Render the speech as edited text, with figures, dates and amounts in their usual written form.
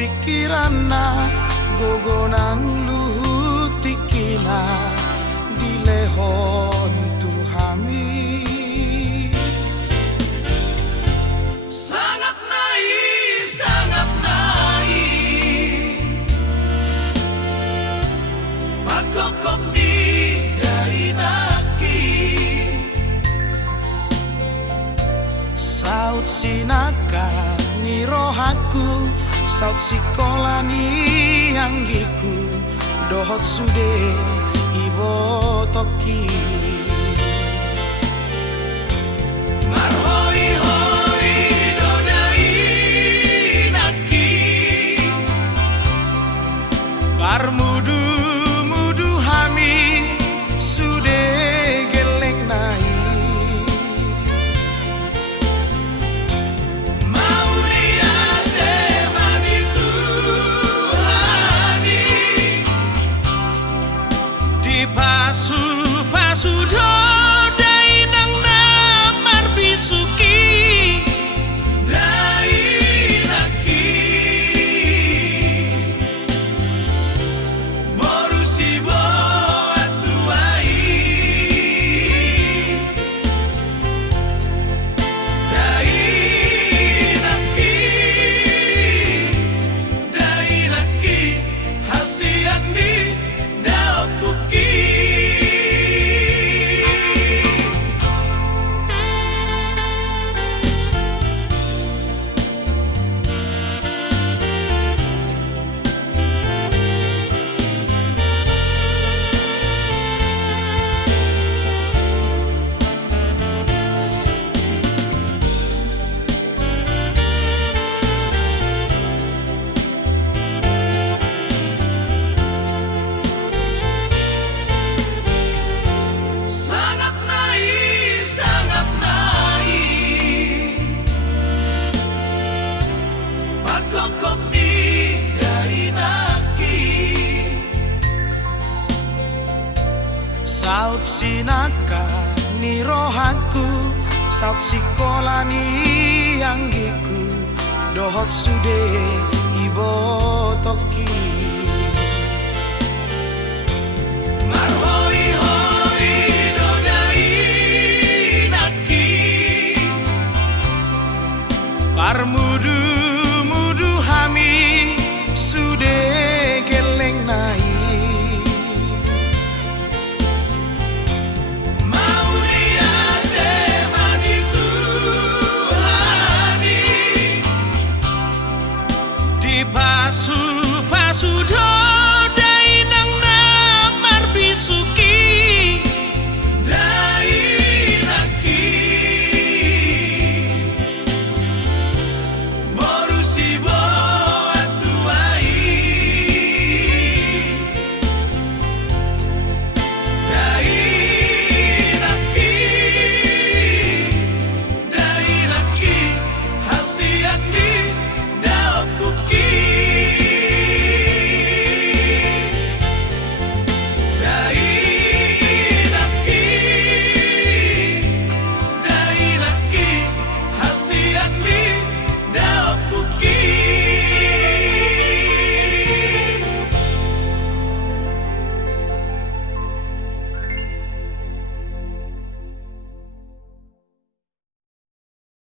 pikirana gogonang luhutikina dilehon tuhami sangat nai makokom di dainaki saut sinaka ni rohaku saut sikolani anggiku dohot sude ibo toki marhoi hoi dodai naki parmudu mudu hami sude geleng nai pasu do dai nang namar bisuki dai naki morusi bo atuai dai naki hasiani daopuki saut sinaka ni rohaku saut sikolani anggiku dohot sude ibo toki marhoi hoi dodai naki parmudu mudu hami sude geleng nai pasu do